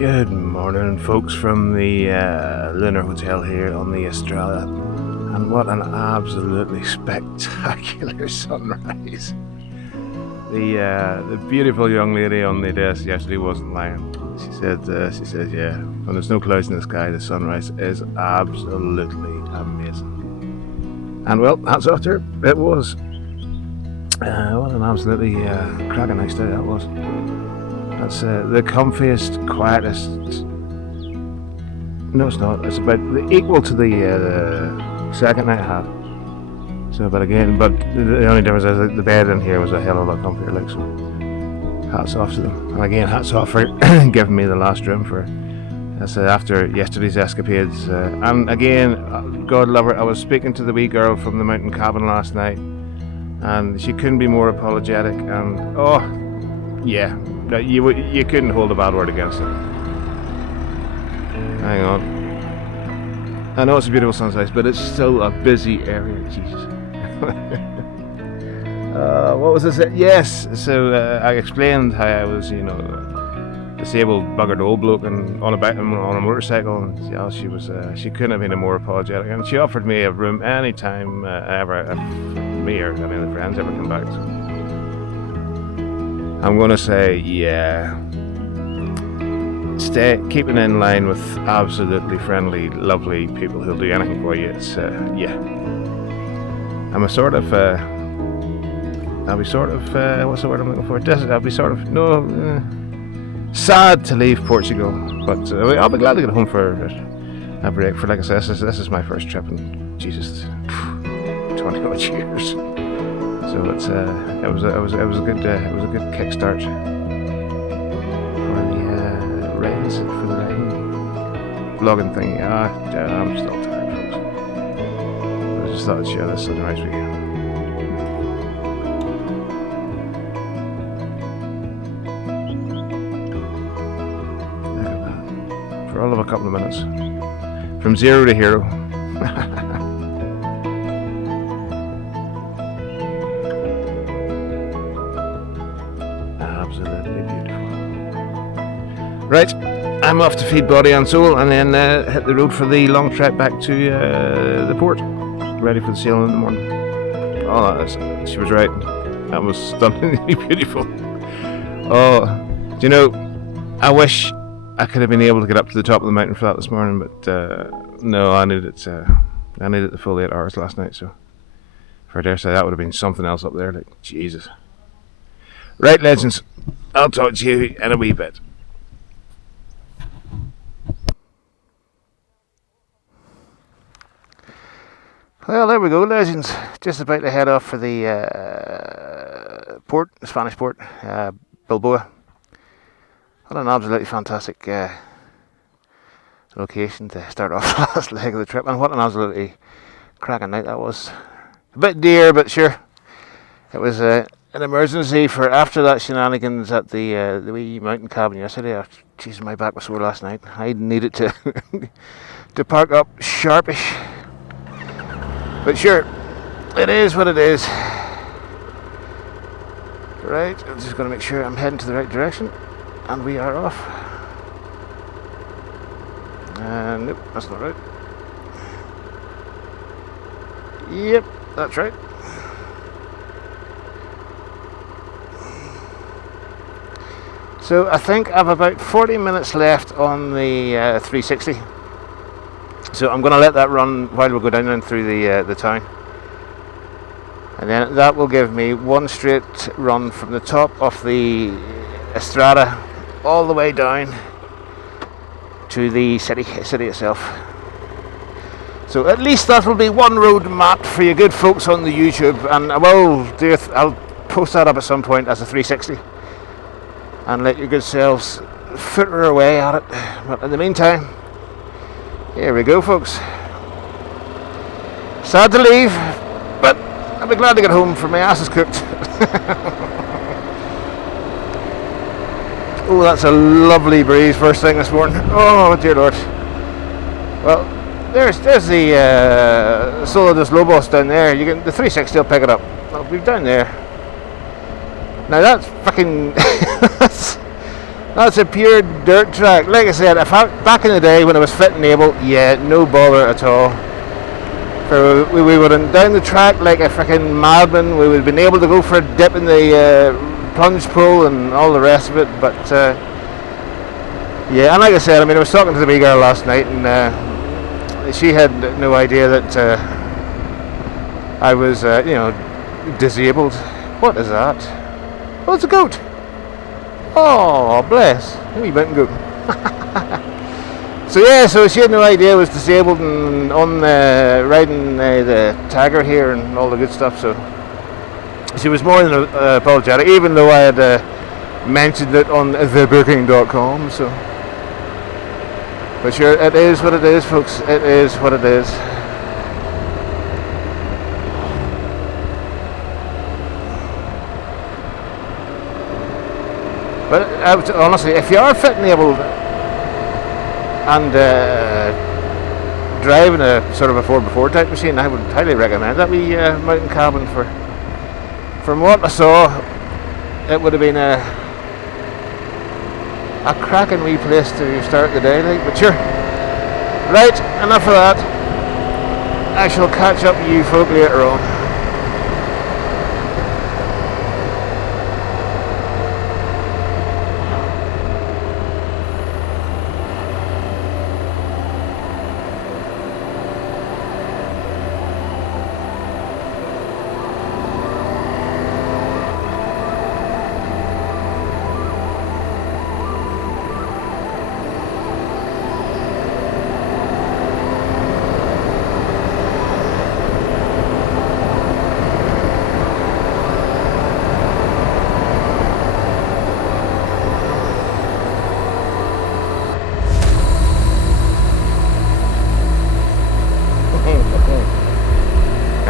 Good morning, folks, from the Lunar Hotel here on the Australia, and what an absolutely spectacular sunrise. The beautiful young lady on the desk yesterday wasn't lying. She said, yeah, when there's no clouds in the sky, the sunrise is absolutely amazing. And well, hats off to her. It was. What an absolutely cracking nice day that was. That's the comfiest, quietest. No, it's not. It's about equal to the second night I had. So, but the only difference is that the bed in here was a hell of a lot comfier. Like, so, hats off to them. And again, hats off for giving me the last room for. That's after yesterday's escapades. And again, God love her. I was speaking to the wee girl from the mountain cabin last night, and she couldn't be more apologetic. And yeah. No, you couldn't hold a bad word against it. Hang on. I know it's a beautiful sunrise, but it's still a busy area. Jesus. What was this? Yes. So I explained how I was, disabled, buggered old bloke, and on a motorcycle. And she couldn't have been more apologetic, and she offered me a room anytime ever if me or any of the friends ever come back. So I'm going to say, yeah, keeping in line with absolutely friendly, lovely people who'll do anything for you. It's, yeah. I'm what's the word I'm looking for? I'll be sad to leave Portugal, but I'll be glad to get home for a break. For, like I said, this is my first trip in, Jesus, 20 odd years. So it was a good kickstart for the riding vlogging thing. I'm still tired, folks. I just thought I'd share this sunrise with you. Look at that. For all of a couple of minutes, from zero to hero. Absolutely beautiful. Right, I'm off to feed body and soul, and then hit the road for the long trek back to the port, ready for the sailing in the morning. She was right. That was stunningly beautiful. I wish I could have been able to get up to the top of the mountain for that this morning, but no, I needed the full 8 hours last night. So, for I dare say that would have been something else up there. Like, Jesus. Right, legends, I'll talk to you in a wee bit. Well, there we go, legends. Just about to head off for the port, the Spanish port, Bilbao. What an absolutely fantastic location to start off the last leg of the trip, and what an absolutely cracking night that was. A bit dear, but sure, it was an emergency for after that shenanigans at the wee mountain cabin yesterday. Jesus, my back was sore last night. I needed to to park up sharpish. But sure, it is what it is. Right, I'm just going to make sure I'm heading to the right direction, and we are off. Nope, that's not right. Yep, that's right. So I think I've about 40 minutes left on the 360. So I'm going to let that run while we go down and through the town. And then that will give me one straight run from the top of the Estrada all the way down to the city itself. So at least that will be one road map for you good folks on the YouTube, and I'll post that up at some point as a 360 and let your good selves footer away at it. But in the meantime, here we go, folks. Sad to leave, but I'll be glad to get home for my ass is cooked. Oh, that's a lovely breeze first thing this morning. Oh, dear Lord. Well, there's the Solo dos Lobos down there. The 360 will pick it up. I'll be down there. Now that's fucking That's a pure dirt track. Like I said, back in the day when I was fit and able, yeah, no bother at all. We would have down the track like a freaking madman. We would have been able to go for a dip in the plunge pool and all the rest of it. But yeah, and like I said, I mean, I was talking to the wee girl last night, and she had no idea that I was, disabled. What is that? Oh, it's a goat. Oh, bless. A wee mountain goat. So she had no idea I was disabled and on riding the tagger here and all the good stuff. So she was more than apologetic, even though I had mentioned it on thebooking.com. So, but sure, it is what it is, folks. It is what it is. But honestly, if you are fit and able and driving a sort of a 4x4 type machine, I would highly recommend that wee mountain cabin. From what I saw, it would have been a cracking wee place to start the day, like. But sure, right, enough of that. I shall catch up with you folk later on.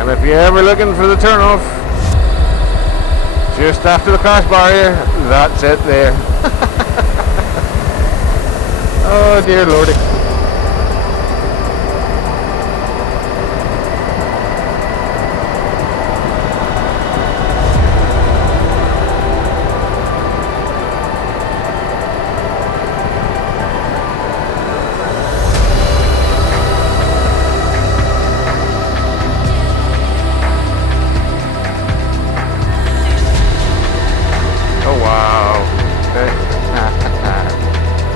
And if you're ever looking for the turnoff, just after the crash barrier, that's it there. Oh dear lordy.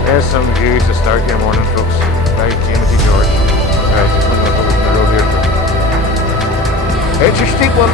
There's some views to start your morning, folks. Right, Timothy George. Right, just coming up the road here. It's your steep one.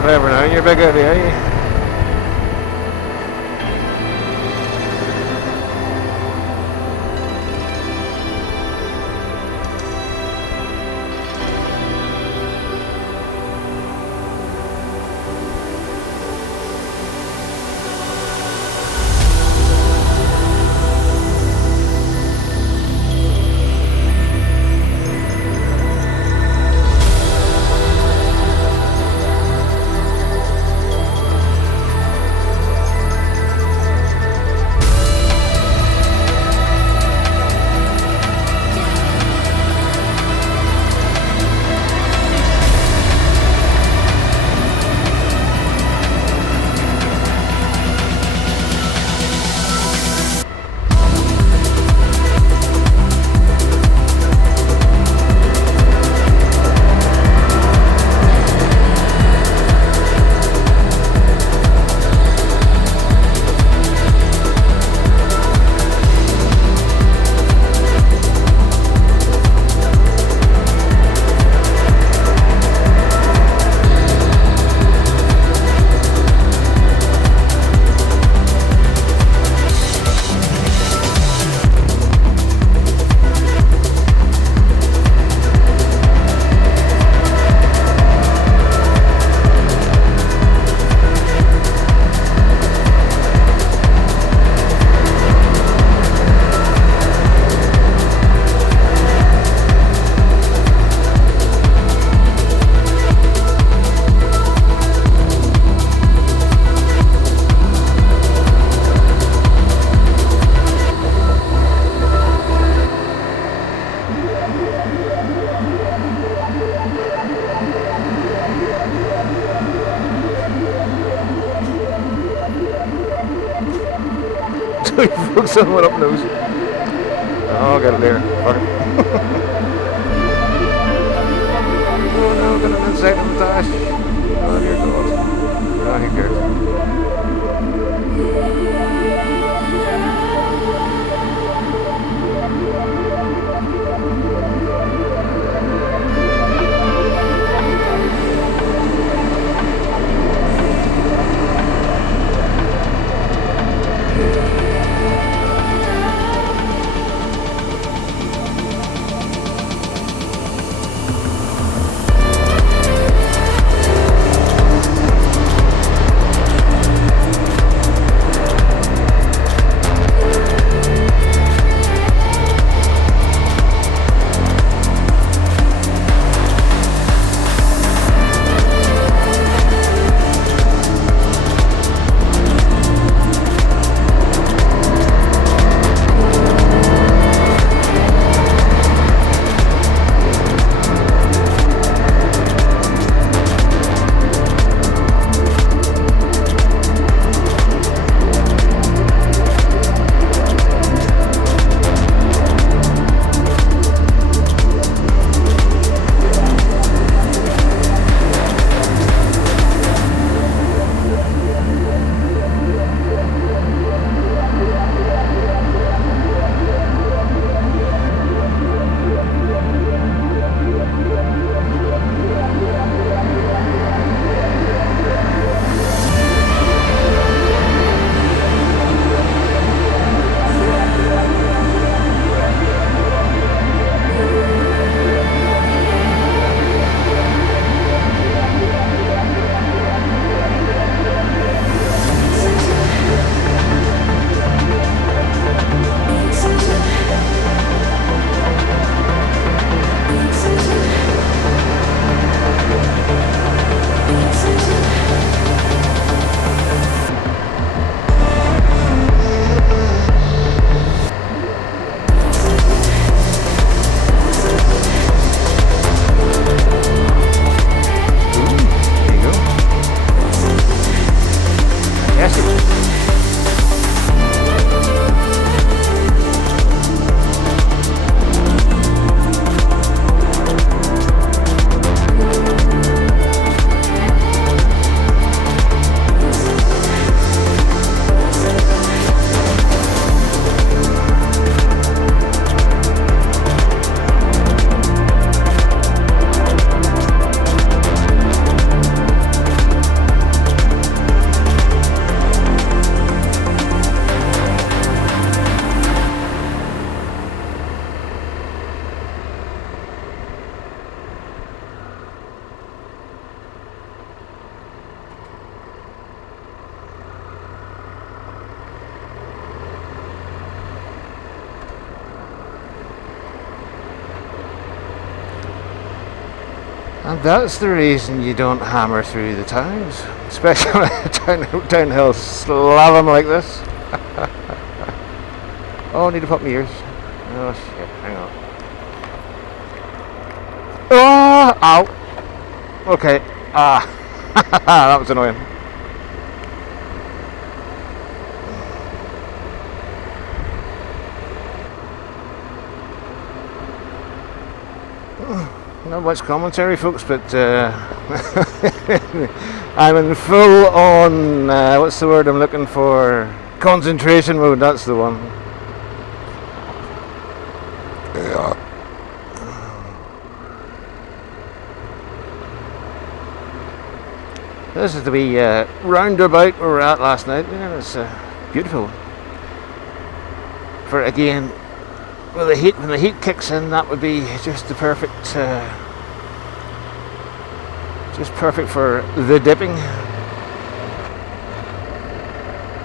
Clever now, you're big early, are you? Focus on what up nose. Oh, I'll get it there. Fuck it. Oh no, got an insect on the dash. Oh dear God. Oh, who cares? And that's the reason you don't hammer through the towns, especially downhill slalom like this. Oh, I need to pop my ears. Oh shit, hang on. Oh, ow. Okay, that was annoying. Not much commentary, folks, but I'm in full on, what's the word I'm looking for? Concentration mode, that's the one. Yeah. This is the wee roundabout where we were at last night. Yeah, it's beautiful. For again, well, when the heat kicks in, that would be just the perfect, just perfect for the dipping.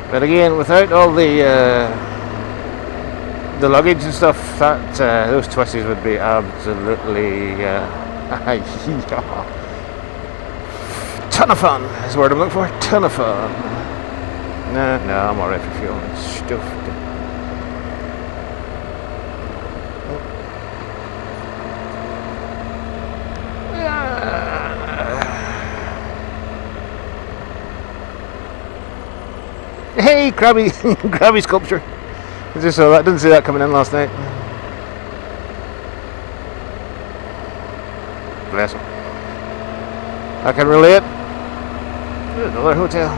But again, without all the luggage and stuff, that those twisties would be absolutely ton of fun. Is the word I'm looking for. Ton of fun. No, I'm alright for feeling stuffed. Hey, crabby sculpture. I just saw that. Didn't see that coming in last night. Bless him. I can relate. Another hotel.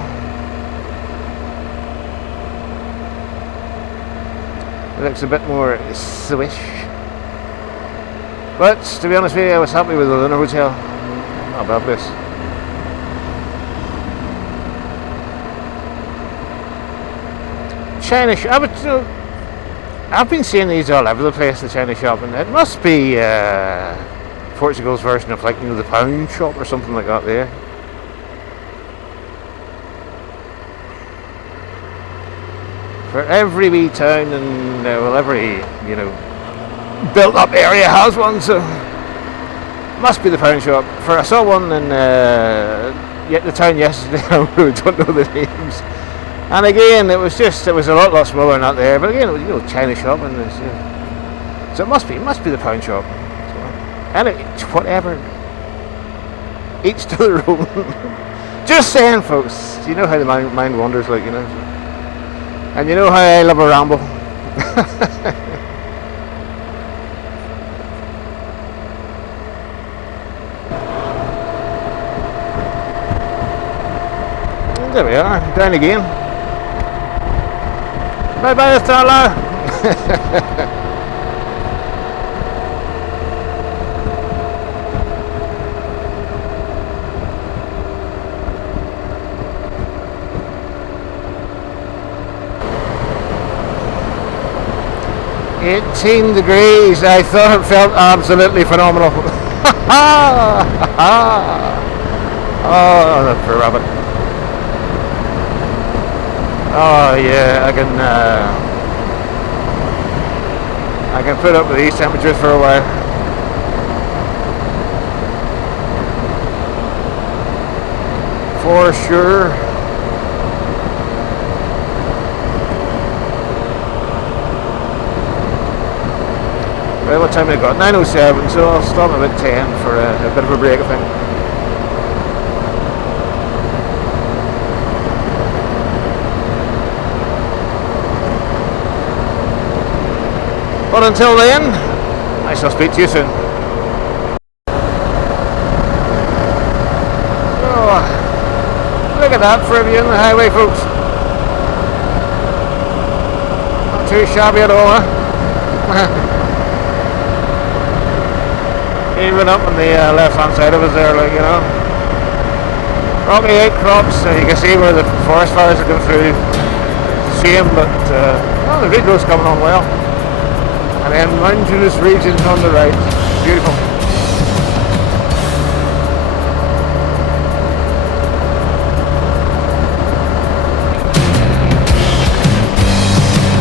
It looks a bit more swish. But to be honest with you, I was happy with the Lunar Hotel. Not a bad place. China shop. I've been seeing these all over the place, the China shop, and it must be Portugal's version of, like, the pound shop or something like that there. For every wee town and well, every built up area has one, so must be the pound shop. For I saw one in the town yesterday. I don't know the names. And again, it was a lot smaller than that there. But again, it was China shop, and so it must be the pound shop. So, and whatever, each to their own. Just saying, folks. You know how the mind wanders, like, and you know how I love a ramble. And there we are, down again. Bye bye, Stella. $18 degrees. I thought it felt absolutely phenomenal. Oh, the poor rabbit. Oh yeah, I can put up with these temperatures for a while. For sure. Well, what time have I got? 9:07, so I'll stop at about 10 for a bit of a break, I think. But until then, I shall speak to you soon. Oh, look at that for a view on the highway, folks. Not too shabby at all, huh? Even up on the left-hand side of us there, like, rocky outcrops, you can see where the forest fires are going through. It's a shame, but the ridden road's coming on well. And then mountainous regions on the right. Beautiful.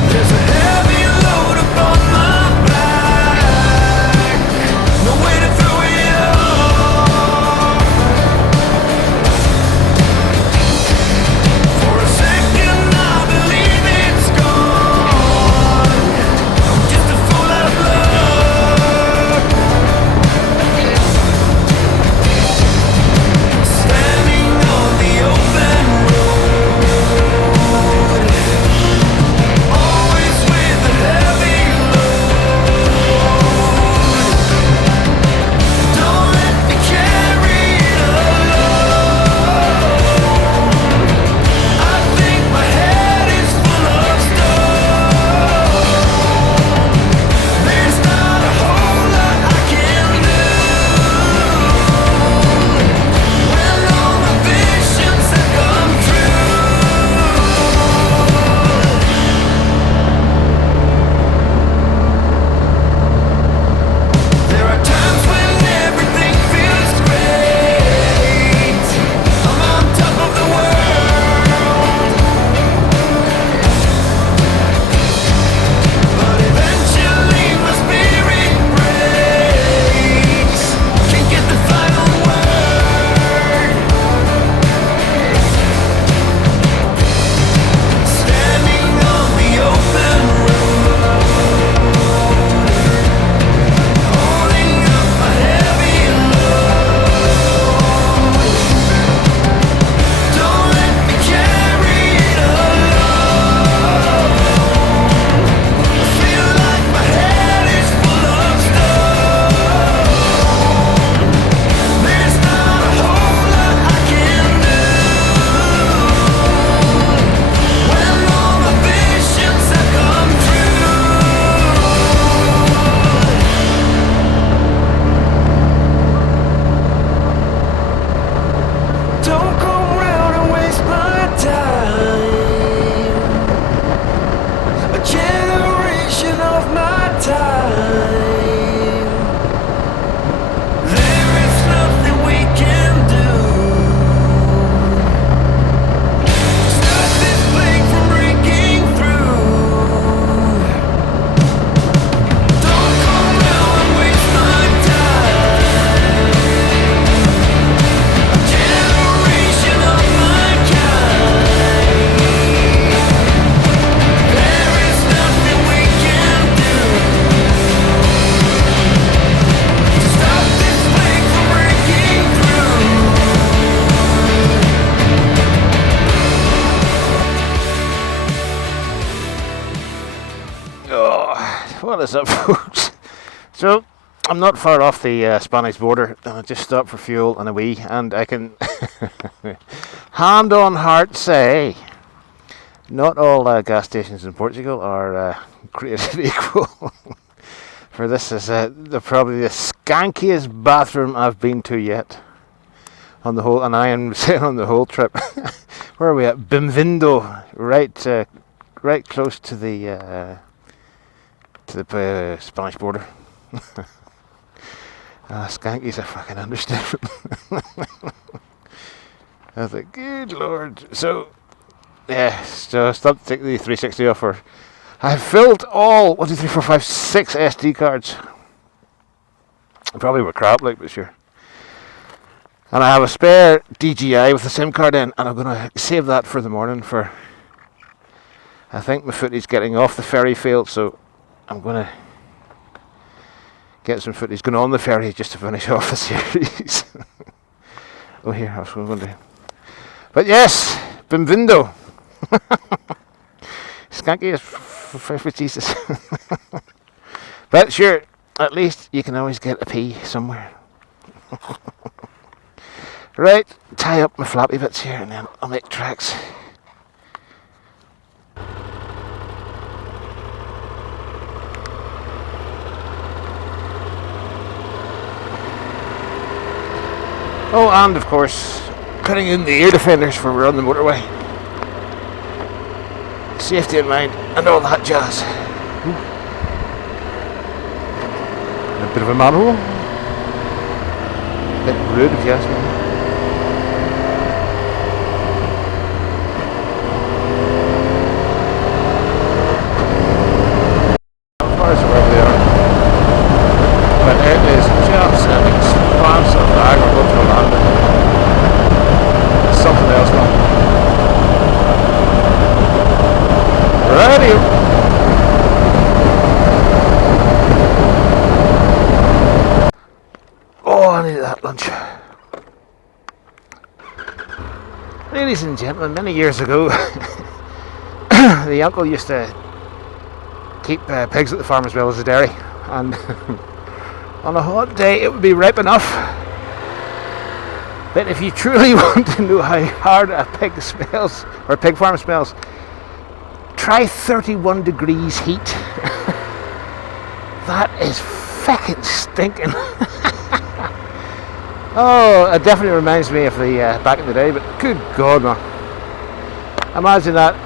There's a heavy load upon my back. No way to throw it off. For a second I believe it's gone. I'm just a fool out of love. What is up, folks? So, I'm not far off the Spanish border, and I just stopped for fuel and a wee, and I can hand on heart say, not all gas stations in Portugal are created equal. For this is probably the skankiest bathroom I've been to yet. On the whole, and I am saying on the whole trip. Where are we at? Bimvindo, right close to the Spanish border. Skanky's a fucking understatement. I was like, good lord. So, yeah, so I stopped to take the 360 off her. I filled all 1, 2, 3, 4, 5, 6 SD cards. Probably were crap, like, but sure. And I have a spare DJI with a SIM card in, and I'm going to save that for the morning for... I think my footage getting off the ferry failed, so I'm going to get some footage going on the ferry just to finish off the series. Oh, here, that's what I'm going to do. But yes, Bimvindo. Skanky is fresh with Jesus. But sure, at least you can always get a pee somewhere. Right, tie up my flappy bits here and then I'll make tracks. Oh, and of course, putting in the ear defenders for we're on the motorway. Safety in mind and all that jazz. Ooh. A bit of a manhole. A bit rude if you ask me. As far as where they are. But it is just an expanse of agricultural land. It's something else, man. Radio. Oh, I need that lunch. Ladies and gentlemen, many years ago, the uncle used to keep pigs at the farm as well as the dairy, and on a hot day it would be ripe enough. But if you truly want to know how hard a pig smells, or a pig farm smells, try 31 degrees heat. That is fucking stinking. Oh, it definitely reminds me of the back in the day, but good God, man. Imagine that,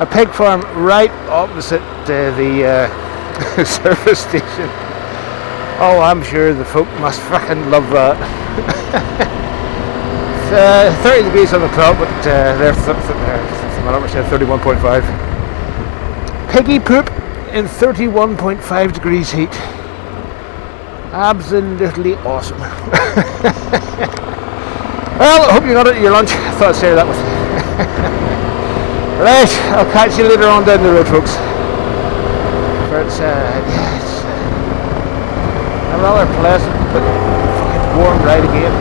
a pig farm right opposite the service station. Oh, I'm sure the folk must fucking love that. 30 degrees on the clock, but they're 31.5. Piggy poop in 31.5 degrees heat. Absolutely awesome. Well, I hope you got it at your lunch. I thought I'd share that with you. Right, I'll catch you later on down the road, folks. For it's a rather pleasant but fucking warm ride again.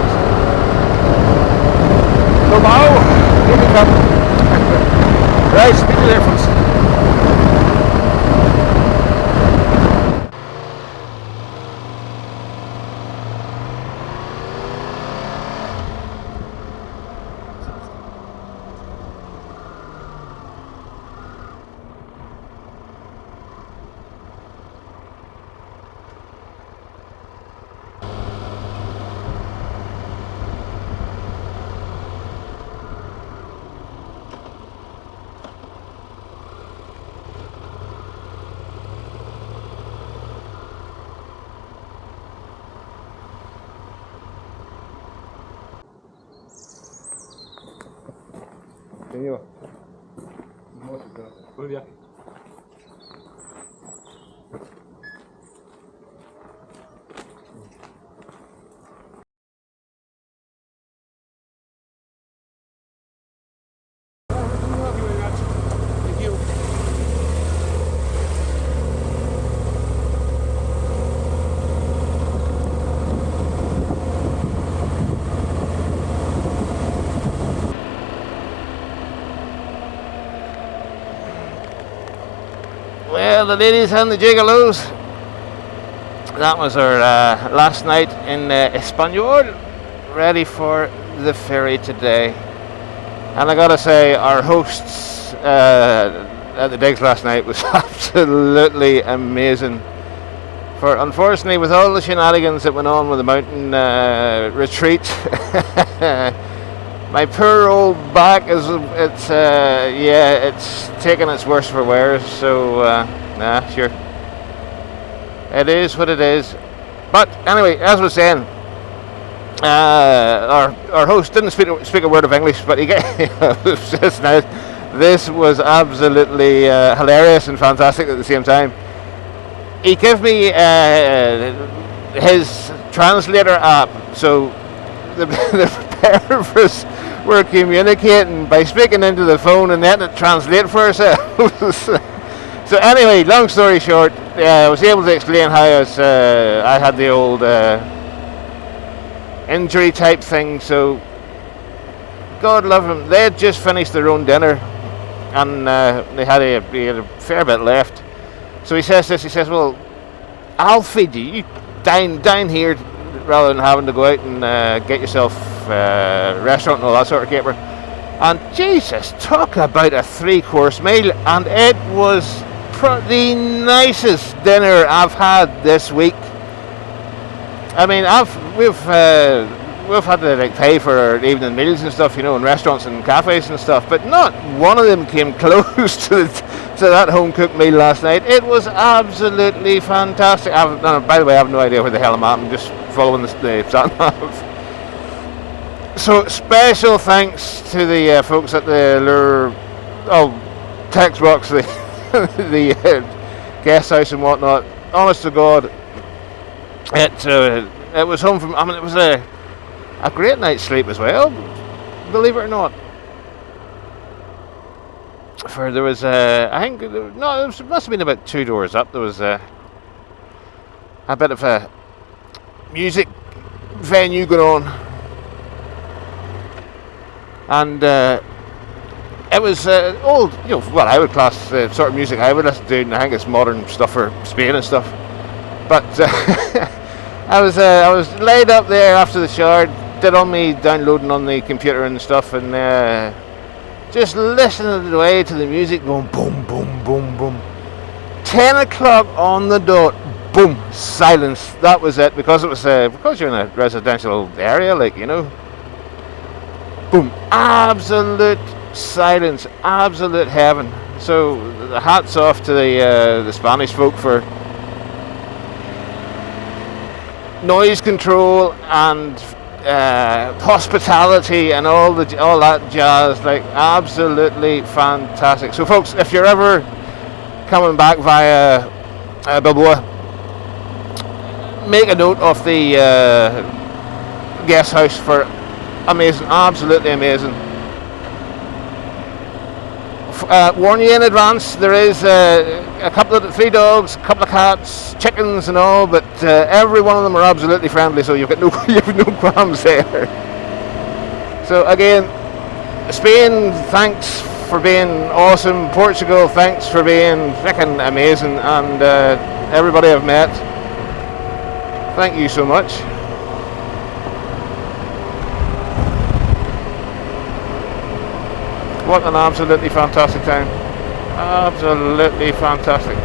So now, here we come. Right, speak to you later, folks. Muy bien. the ladies and the gigolos. That was our last night in Espanol, ready for the ferry today. And I gotta say, our hosts at the digs last night was absolutely amazing. For unfortunately, with all the shenanigans that went on with the mountain retreat, my poor old back it's taking its worst for wear. So sure, it is what it is. But anyway, as I was saying, our host didn't speak a word of English, but he was just nice. This was absolutely hilarious and fantastic at the same time. He gave me his translator app, so the pair of us were communicating by speaking into the phone and letting it translate for ourselves. So anyway, long story short, I was able to explain how I had the old injury type thing. So God love them, they had just finished their own dinner, and they had a fair bit left. So he says this, he says, well, I'll feed you. You dine here rather than having to go out and get yourself a restaurant and all that sort of caper. And Jesus, talk about a 3-course meal. And it was the nicest dinner I've had this week. I mean, we've had to like pay for our evening meals and stuff, in restaurants and cafes and stuff, but not one of them came close to that home cooked meal last night. It was absolutely fantastic. By the way, I have no idea where the hell I'm at. I'm just following the sat nav. So special thanks to the folks at the text box, the guest house and whatnot. Honest to God, it was home from. I mean, it was a great night's sleep as well, believe it or not. For there was it must have been about 2 doors up. There was a bit of a music venue going on, and it was old. Well, I would class the sort of music I would listen to, and I think it's modern stuff for Spain and stuff. But I was laid up there after the shower. Did all me downloading on the computer and stuff, and just listening away to the music going boom, boom, boom, boom. 10 o'clock on the dot, boom, silence. That was it, because it was because you're in a residential area, boom, absolute silence, absolute heaven. So the hats off to the Spanish folk for noise control and hospitality and all that jazz. Absolutely fantastic. So folks, if you're ever coming back via Bilbao, make a note of the guest house for amazing, absolutely amazing. Warn you in advance, there is a couple of 3 dogs, a couple of cats, chickens and all, but every one of them are absolutely friendly, so you've got no qualms there. So again, Spain, thanks for being awesome. Portugal, thanks for being freaking amazing, and everybody I've met, thank you so much. What an absolutely fantastic time. Absolutely fantastic.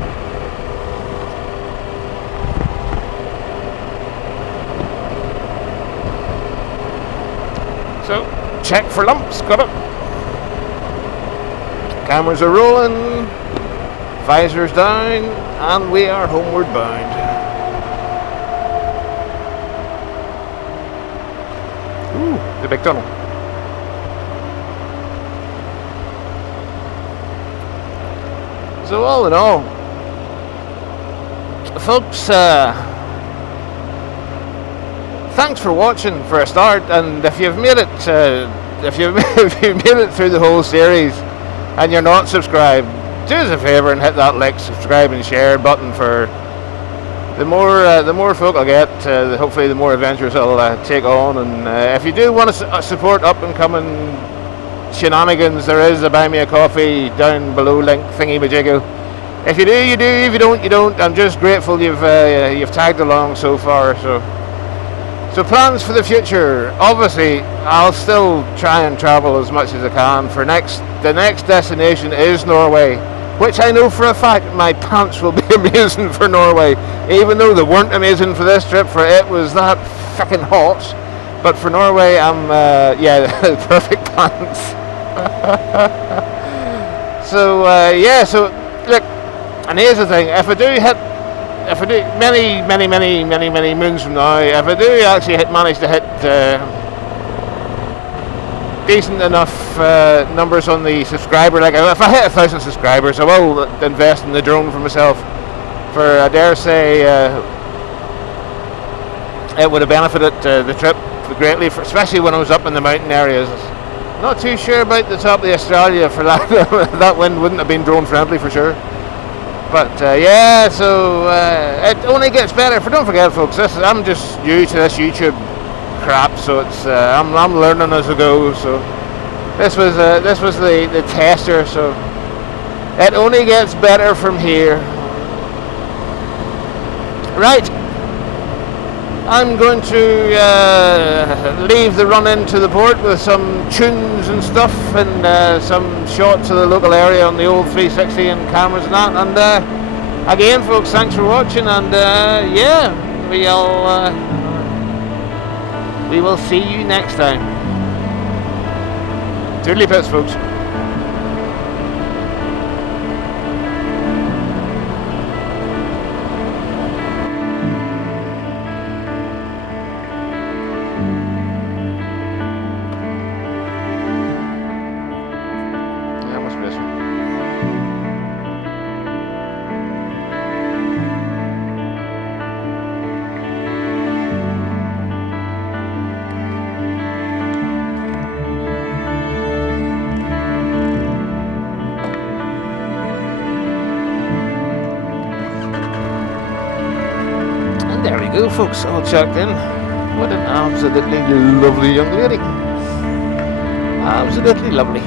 So, check for lumps, got it. Cameras are rolling, visors down, and we are homeward bound. Ooh, the big tunnel. So all in all, folks, thanks for watching for a start, and if you've made it, if you've made it through the whole series and you're not subscribed, do us a favour and hit that like, subscribe and share button. For the more folk I get, hopefully the more adventures I'll take on. And if you do want to support up and coming shenanigans, there is a buy me a coffee down below link thingy majiggle If you do, you do. If you don't, you don't. I'm just grateful you've tagged along so far. So plans for the future. Obviously, I'll still try and travel as much as I can. The next destination is Norway, which I know for a fact my pants will be amazing for Norway, even though they weren't amazing for this trip. For it was that fucking hot. But for Norway, I'm perfect pants. So look, and here's the thing: if I do many moons from now, if I do actually manage to hit decent enough numbers on the subscriber, like if I hit 1,000 subscribers, I will invest in the drone for myself. For I dare say, it would have benefited the trip greatly, especially when I was up in the mountain areas. Not too sure about the top of the Australia for that. That wind wouldn't have been drone friendly for sure. But it only gets better. Don't forget, folks, I'm just new to this YouTube crap, so it's I'm learning as I go. So this was the tester. So it only gets better from here. Right. I'm going to leave the run into the port with some tunes and stuff, and some shots of the local area on the old 360 and cameras and that. And again, folks, thanks for watching, and we will see you next time. Toodly pits, folks. There we go, folks, all checked in. What an absolutely lovely young lady. Absolutely lovely.